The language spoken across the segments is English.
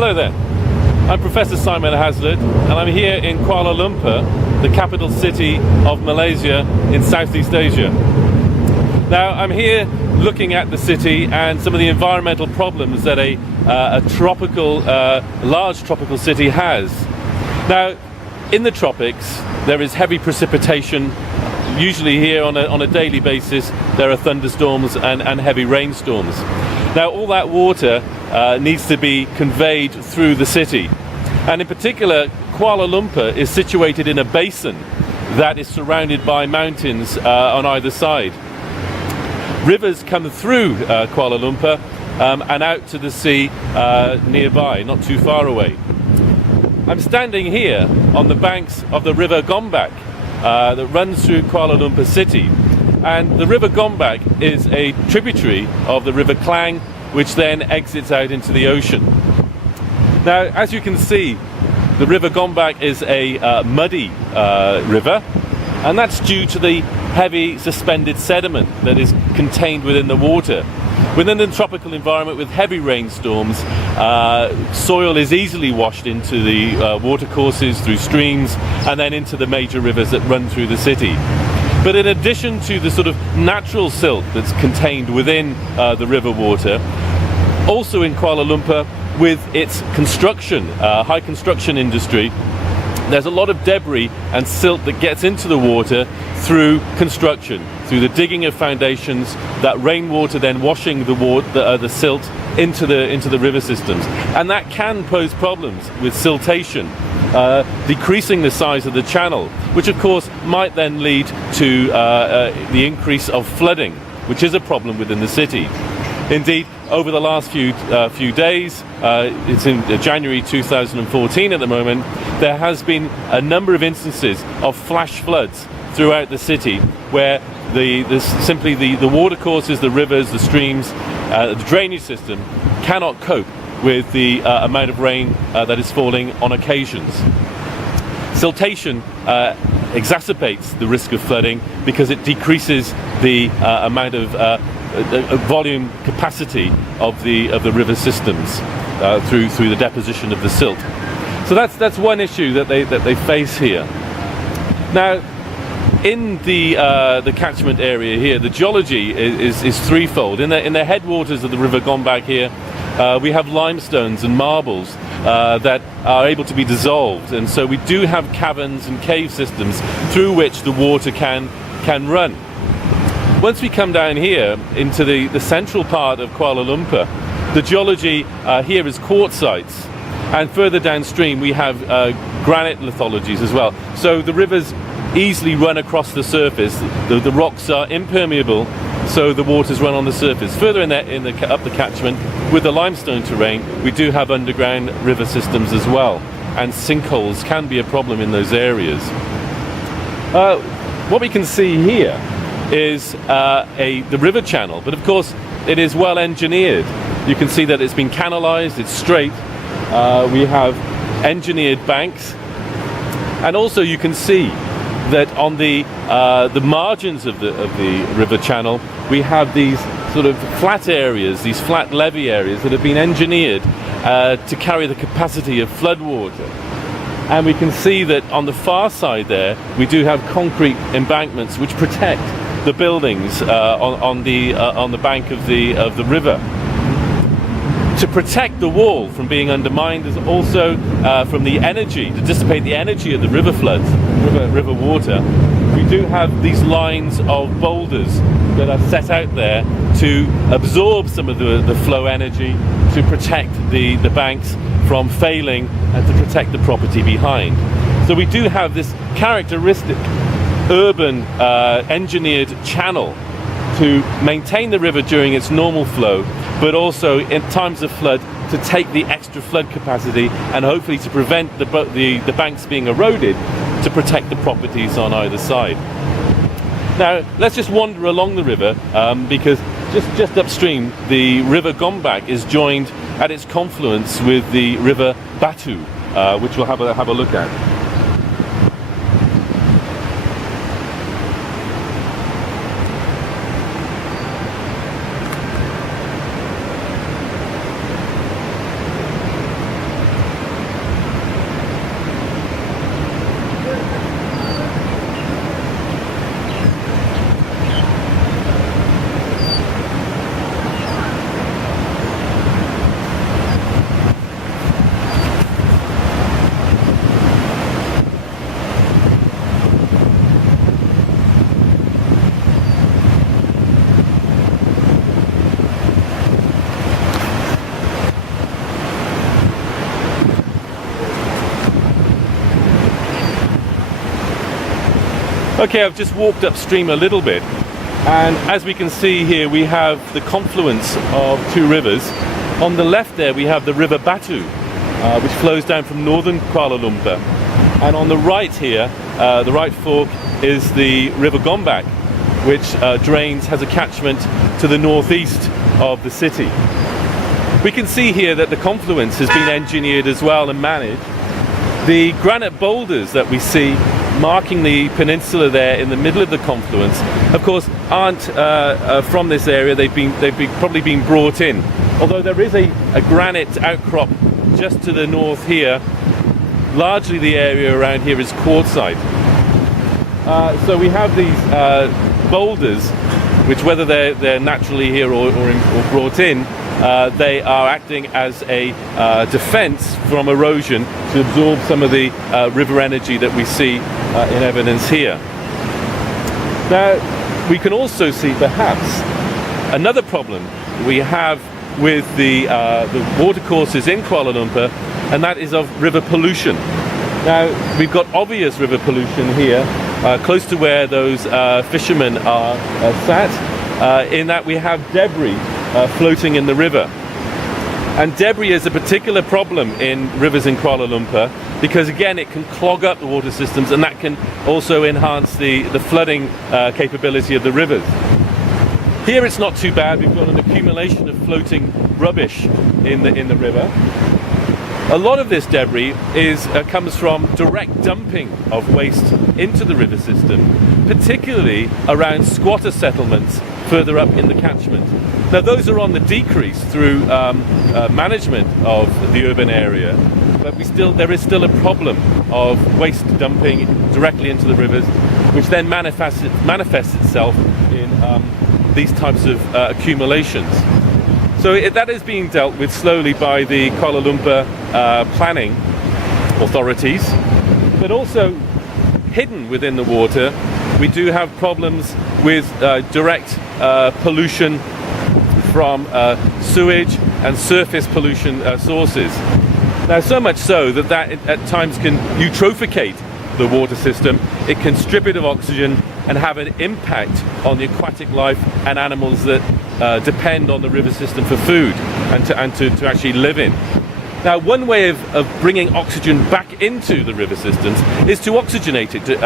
Hello there, I'm Professor Simon Hazlitt and I'm here in Kuala Lumpur, the capital city of Malaysia in Southeast Asia. Now I'm here looking at the city and some of the environmental problems that a large tropical city has. Now in the tropics there is heavy precipitation. Usually here on a daily basis there are thunderstorms and heavy rainstorms. Now all that water needs to be conveyed through the city, and in particular Kuala Lumpur is situated in a basin that is surrounded by mountains on either side. Rivers come through Kuala Lumpur and out to the sea nearby, not too far away. I'm standing here on the banks of the River Gombak that runs through Kuala Lumpur city, and the River Gombak is a tributary of the River Klang, which then exits out into the ocean. Now as you can see, the River Gombak is a muddy river, and that's due to the heavy suspended sediment that is contained within the water. Within the tropical environment with heavy rainstorms, soil is easily washed into the watercourses, through streams, and then into the major rivers that run through the city. But in addition to the sort of natural silt that's contained within the river water, also in Kuala Lumpur with its construction, high construction industry, there's a lot of debris and silt that gets into the water through construction, through the digging of foundations, that rainwater then washing the silt into the river systems, and that can pose problems with siltation, decreasing the size of the channel, which of course might then lead to the increase of flooding, which is a problem within the city. Indeed, over the last few days, it's in January 2014 at the moment, there has been a number of instances of flash floods throughout the city, where simply the watercourses, the rivers, the streams, the drainage system cannot cope with the amount of rain that is falling on occasions. Siltation exacerbates the risk of flooding because it decreases the amount of volume capacity of the river systems through the deposition of the silt. So that's one issue that they face here. Now, in the catchment area here, the geology is threefold. In the headwaters of the River Gombak here, we have limestones and marbles that are able to be dissolved, and so we do have caverns and cave systems through which the water can run. Once we come down here into the central part of Kuala Lumpur, the geology here is quartzites, and further downstream we have granite lithologies as well. So the rivers easily run across the surface. The rocks are impermeable, so the waters run on the surface. Further up the catchment, with the limestone terrain, we do have underground river systems as well, and sinkholes can be a problem in those areas. What we can see here is the river channel, but of course it is well engineered. You can see that it's been canalized, it's straight. We have engineered banks, and also you can see that on the margins of the river channel we have these sort of flat areas, these flat levee areas that have been engineered to carry the capacity of flood water. And we can see that on the far side there we do have concrete embankments which protect the buildings on the bank of the river. To protect the wall from being undermined, is also from the energy, to dissipate the energy of the river floods, river water. We do have these lines of boulders that are set out there to absorb some of the flow energy, to protect the banks from failing and to protect the property behind. So we do have this characteristic urban engineered channel to maintain the river during its normal flow, but also in times of flood to take the extra flood capacity and hopefully to prevent the banks being eroded, to protect the properties on either side. Now let's just wander along the river, because just upstream the River Gombak is joined at its confluence with the River Batu, which we'll have a look at. Okay, I've just walked upstream a little bit, and as we can see here, we have the confluence of two rivers. On the left there, we have the River Batu, which flows down from northern Kuala Lumpur. And on the right here, the right fork, is the River Gombak, which has a catchment to the northeast of the city. We can see here that the confluence has been engineered as well and managed. The granite boulders that we see marking the peninsula there in the middle of the confluence, of course, aren't from this area. They've probably been brought in. Although there is a granite outcrop just to the north here. Largely the area around here is quartzite. So we have these boulders, which whether they're naturally here or brought in, they are acting as a defense from erosion to absorb some of the river energy that we see in evidence here. Now, we can also see perhaps another problem we have with the watercourses in Kuala Lumpur, and that is of river pollution. Now, we've got obvious river pollution here, close to where those fishermen are sat, in that we have debris floating in the river. And debris is a particular problem in rivers in Kuala Lumpur because, again, it can clog up the water systems, and that can also enhance the flooding capability of the rivers. Here it's not too bad. We've got an accumulation of floating rubbish in the river. A lot of this debris comes from direct dumping of waste into the river system, particularly around squatter settlements further up in the catchment. Now, those are on the decrease through management of the urban area, but there is still a problem of waste dumping directly into the rivers, which then manifests itself in these types of accumulations. So that is being dealt with slowly by the Kuala Lumpur planning authorities, but also hidden within the water, we do have problems with direct pollution from sewage and surface pollution sources. Now, so much so that at times can eutrophiate the water system. It can strip it of oxygen and have an impact on the aquatic life and animals that depend on the river system for food and to actually live in. Now, one way of bringing oxygen back into the river systems is to oxygenate it,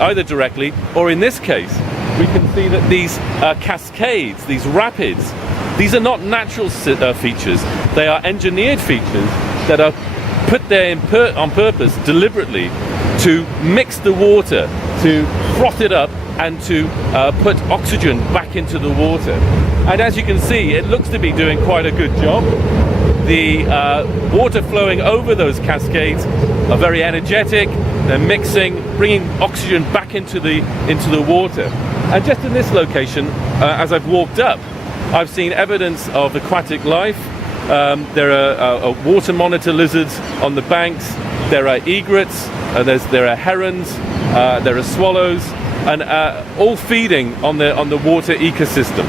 either directly or, in this case, we can see that these cascades, these rapids, these are not natural features. They are engineered features that are put there on purpose, deliberately, to mix the water, to froth it up, and to put oxygen back into the water. And as you can see, it looks to be doing quite a good job. The water flowing over those cascades are very energetic. They're mixing, bringing oxygen back into the water. And just in this location, as I've walked up, I've seen evidence of aquatic life. There are water monitor lizards on the banks. There are egrets. There are herons. There are swallows, and all feeding on the water ecosystem.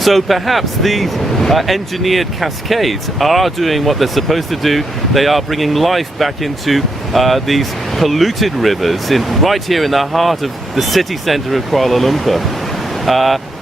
So perhaps these engineered cascades are doing what they're supposed to do. They are bringing life back into these polluted rivers right here in the heart of the city centre of Kuala Lumpur,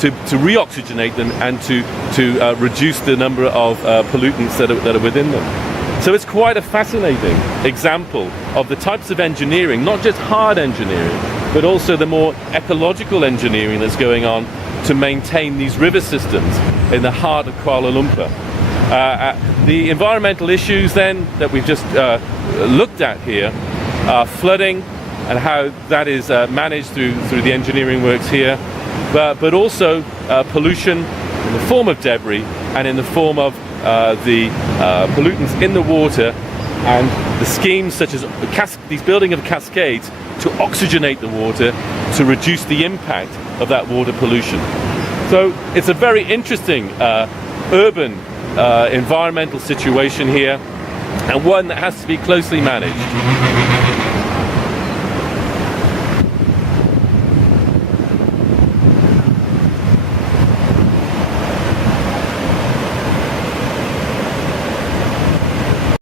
to re-oxygenate them and to reduce the number of pollutants that are within them. So it's quite a fascinating example of the types of engineering, not just hard engineering, but also the more ecological engineering that's going on to maintain these river systems in the heart of Kuala Lumpur. The environmental issues then that we've just looked at here are flooding and how that is managed through the engineering works here, but also pollution in the form of debris and in the form of the pollutants in the water, and the schemes such as these building of cascades to oxygenate the water to reduce the impact of that water pollution. So it's a very interesting urban environmental situation here, and one that has to be closely managed.